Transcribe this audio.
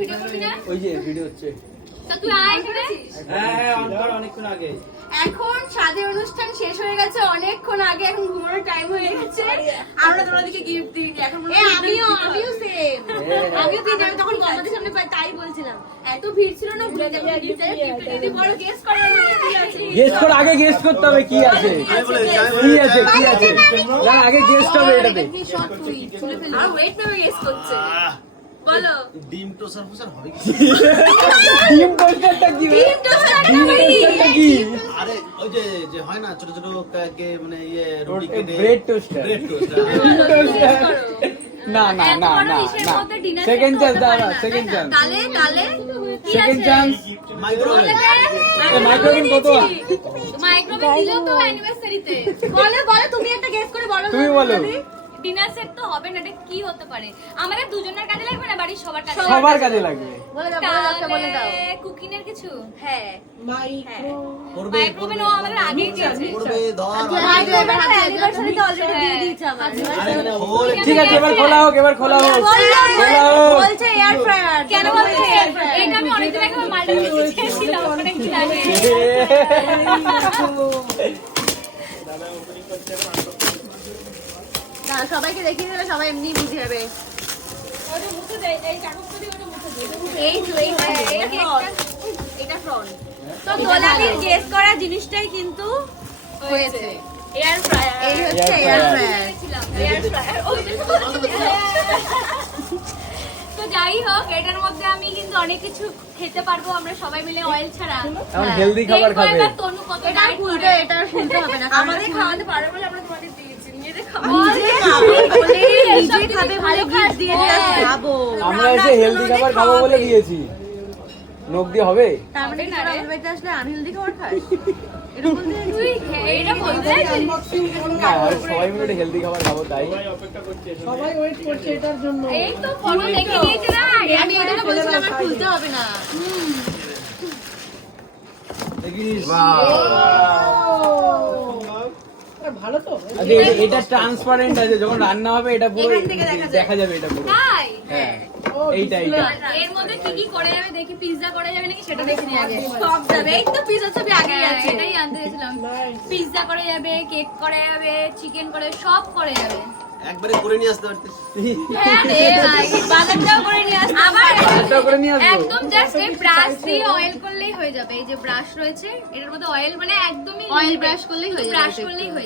Video করবি না? ওই যে ভিডিও হচ্ছে। তা তুই আয় এখানে। হ্যাঁ অন কর অনেকক্ষণ আগে। এখন সাদের অনুষ্ঠান শেষ হয়ে গেছে অনেকক্ষণ আগে, এখন ঘুমানোর টাইম হয়ে গেছে। আমরা তোমাদেরকে গিফট দিইনি এখন। আমিও সেম, আমিও দিইনি। আমি তখন গম্বাদের সামনে তাই বলছিলাম, এত ভিড় ছিল না, ভুলে যাবো গিফট দিতে। বড় গেস করো কি আছে। গেস কর, আগে গেস করতে হবে কি আছে। কি আছে কি আছে না, আগে গেস হবে এটাতে। আর ওয়েট নেবে গেস করছে। বলো ডিম টোস্টার ফুসার হবে কি? ডিম টোস্টারটা কি? ডিম টোস্টারটা কি? আরে ওই যে হয় না ছোট ছোট কে মানে ইয়ে রুটি কেটে ব্রেড টোস্টার। Bread toaster. না না না না না, সেকেন্ড চান্স দাও, সেকেন্ড চান্স। তালে সেকেন্ড চান্স। মাইক্রোওয়েভ মাইক্রোওয়েভ কত? মাইক্রোওয়েভ দিলো তো অ্যানিভার্সারিতে। বলো তুমি একটা গেস করে বলো। তুমি বলো। ডিনার সেট তো হবে না, এটা কি হতে পারে? আমাদের দুজনের কাজে লাগবে না, বাড়ির সবার কাজে সবার কাজে লাগবে। বলে দাও। কুকিং এর কিছু হ্যাঁ করবে মাইক্রোওয়েভ ও আমাদের আগেই দিয়েছে। করবে ধর। অ্যানিভার্সারিতে অলরেডি দিয়ে দিয়েছে আমার। আরে খোল। ঠিক আছে এবার খোলা হোক, এবার খোলা হোক, খোলা হোক। বলছে এয়ার ফ্রায়ার। কেন বলছে এটা? আমি অনেকদিন আগে আমার মালিক দিয়েছিলাম অনেকদিন আগে। না সবাইকে দেখিয়ে দেবে, সবাই এমনি বুঝে যাবে। ওটা মুছে দে, এই কাগজটা দিয়ে ওটা মুছে দে। এটা ফ্রন্ট। তো দোলালির গেস করা জিনিসটাই কিন্তু হয়েছে এয়ার ফ্রায়ার। এই হচ্ছে এয়ার ফ্রায়ার। Air fryer. তো যাই হোক, এটার মধ্যে আমি কিন্তু অনেক কিছু খেতে পারবো আমরা সবাই মিলে অয়েল ছাড়া। এখন হেলদি খাবার খাবে। এবার তনু কত এটা ডায়েট খুলবে, করে। এটা শুনতে হবে না। আমাদের খাওয়াতে পারবে বলে আমরা তোমাদের দিয়েছি, নিজেদের খাওয়া। নিজে খাবে বলে, নিজে খাবে বলে গিফট দিয়ে খাবো। আমরা এসে হেলদি খাবার খাবো বলে দিয়েছি। নখ দিয়ে হবে? তার মানে তোরা আমার বাড়িতে আসলে আনহেলদি খাবার খাস? এরকম বলতে তুই এটা বলতে না, আরে সবাই মিলে হেলদি খাবার খাবো তাই। এই তো ফটো দেখে নিয়েছে না। আমি এটা বলছিলাম আমার খুলতে হবে না। দেখিস আচ্ছা, এটা ট্রান্সপারেন্ট আছে, যখন রান্না হবে এটা পুরো এখান থেকে দেখা যাবে এটা পুরো। তাই হ্যাঁ এইটা। এর মধ্যে কি কি করে যাবে দেখি, পিৎজা করে যাবে নাকি সেটা দেখে নিই আগে। সব যাবে। এই তো পিজা ছবি আগে আছে। এটাই আনতে গেছিলাম। পিৎজা করে যাবে, কেক করে যাবে, চিকেন করে, সব করে যাবে। একবারে করে নিয়ে আসতে পারতে। বাজারটাও করে নিয়ে আসবে। আবার এটা করে নিয়ে আসবো। একদম জাস্ট এই ব্রাশ দিয়ে অয়েল করলেই হয়ে যাবে। এই যে ব্রাশ রয়েছে, এটার মধ্যে অয়েল মানে একদমই অয়েল ব্রাশ করলেই হয়ে যাবে। ব্রাশ করলেই হয়ে যাবে।